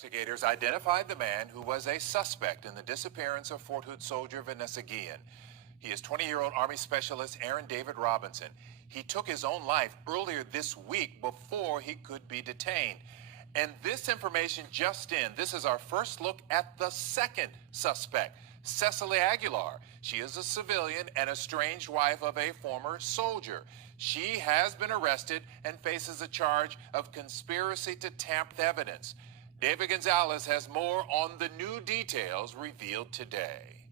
Investigators identified the man who was a suspect in the disappearance of Fort Hood soldier Vanessa Guillen. He is 20-year-old Army Specialist Aaron David Robinson. He took his own life earlier this week before he could be detained. And this information just in, this is our first look at the second suspect, Cecily Aguilar. She is a civilian and estranged wife of a former soldier. She has been arrested and faces a charge of conspiracy to tamper with evidence. David Gonzalez has more on the new details revealed today.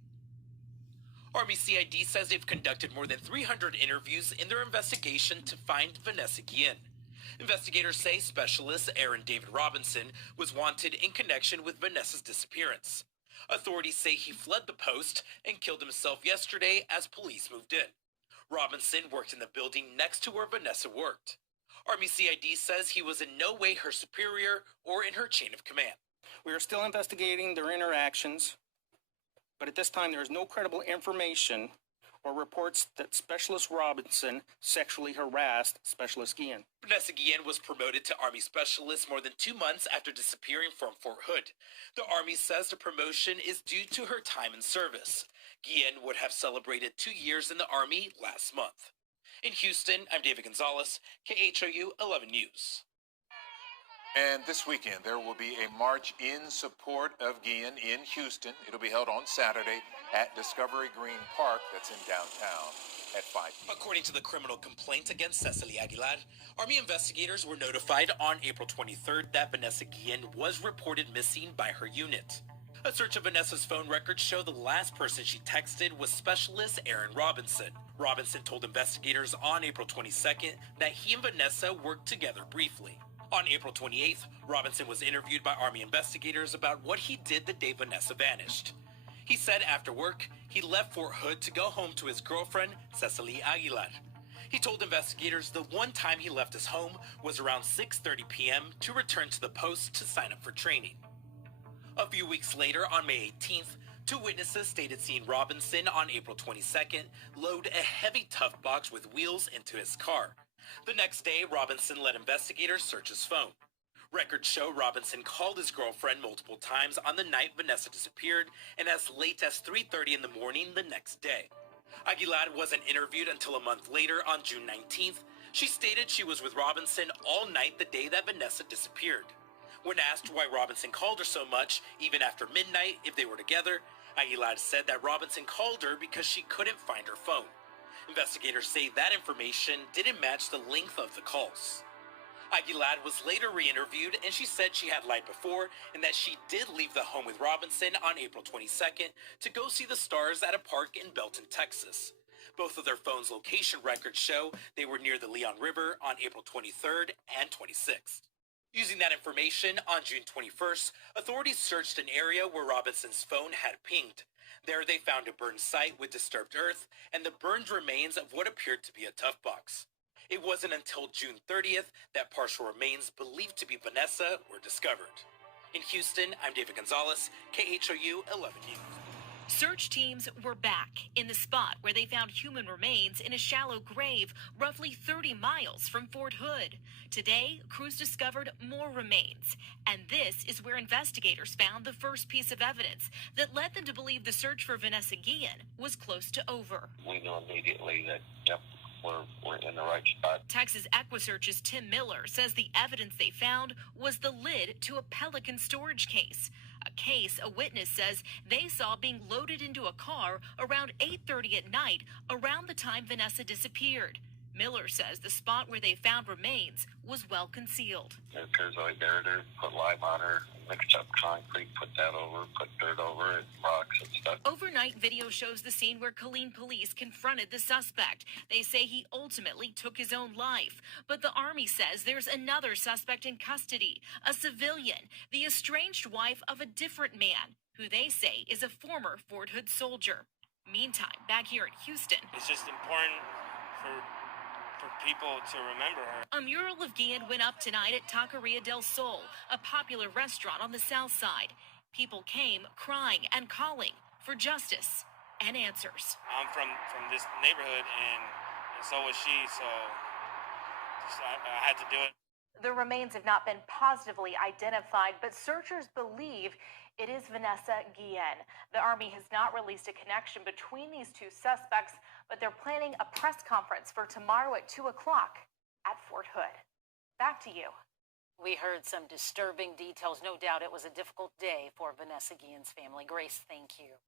Army CID says they've conducted more than 300 interviews in their investigation to find Vanessa Guillen. Investigators say Specialist Aaron David Robinson was wanted in connection with Vanessa's disappearance. Authorities say he fled the post and killed himself yesterday as police moved in. Robinson worked in the building next to where Vanessa worked. Army CID says he was in no way her superior or in her chain of command. We are still investigating their interactions, but at this time there is no credible information or reports that Specialist Robinson sexually harassed Specialist Guillen. Vanessa Guillen was promoted to Army Specialist more than 2 months after disappearing from Fort Hood. The Army says the promotion is due to her time in service. Guillen would have celebrated 2 years in the Army last month. In Houston, I'm David Gonzalez, KHOU 11 News. And this weekend, there will be a march in support of Guillen in Houston. It'll be held on Saturday at Discovery Green Park, that's in downtown, at 5 p.m. According to the criminal complaint against Cecily Aguilar, Army investigators were notified on April 23rd that Vanessa Guillen was reported missing by her unit. A search of Vanessa's phone records show the last person she texted was Specialist Aaron Robinson. Robinson told investigators on April 22nd that he and Vanessa worked together briefly. On April 28th, Robinson was interviewed by Army investigators about what he did the day Vanessa vanished. He said after work, he left Fort Hood to go home to his girlfriend, Cecily Aguilar. He told investigators the one time he left his home was around 6:30 p.m. to return to the post to sign up for training. A few weeks later, on May 18th, 2 witnesses stated seeing Robinson on April 22nd load a heavy tough box with wheels into his car. The next day, Robinson let investigators search his phone. Records show Robinson called his girlfriend multiple times on the night Vanessa disappeared and as late as 3:30 in the morning the next day. Aguilar wasn't interviewed until a month later on June 19th. She stated she was with Robinson all night the day that Vanessa disappeared. When asked why Robinson called her so much, even after midnight, if they were together, Aguilar said that Robinson called her because she couldn't find her phone. Investigators say that information didn't match the length of the calls. Aguilar was later re-interviewed and she said she had lied before and that she did leave the home with Robinson on April 22nd to go see the stars at a park in Belton, Texas. Both of their phones' location records show they were near the Leon River on April 23rd and 26th. Using that information, on June 21st, authorities searched an area where Robinson's phone had pinged. There they found a burned site with disturbed earth and the burned remains of what appeared to be a tough box. It wasn't until June 30th that partial remains believed to be Vanessa were discovered. In Houston, I'm David Gonzalez, KHOU 11 News. Search teams were back in the spot where they found human remains in a shallow grave roughly 30 miles from Fort Hood. Today, crews discovered more remains, and this is where investigators found the first piece of evidence that led them to believe the search for Vanessa Guillen was close to over. We knew immediately that, we're in the right spot. Texas EquiSearch's Tim Miller says the evidence they found was the lid to a Pelican storage case. A case a witness says they saw being loaded into a car around 8:30 at night, around the time Vanessa disappeared. Miller says the spot where they found remains was well concealed. It appears like they put lime on her, mixed up concrete, put that over, put dirt over it, rocks and stuff. Overnight video shows the scene where Killeen police confronted the suspect. They say he ultimately took his own life. But the Army says there's another suspect in custody, a civilian, the estranged wife of a different man, who they say is a former Fort Hood soldier. Meantime, back here in Houston, it's just important for people to remember her. A mural of Guillen went up tonight at Taqueria del Sol, a popular restaurant on the south side. People came crying and calling for justice and answers. I'm from this neighborhood, and so was she, so I had to do it. The remains have not been positively identified, but searchers believe it is Vanessa Guillen. The Army has not released a connection between these two suspects, but they're planning a press conference for tomorrow at 2 o'clock at Fort Hood. Back to you. We heard some disturbing details. No doubt it was a difficult day for Vanessa Guillen's family. Grace, thank you.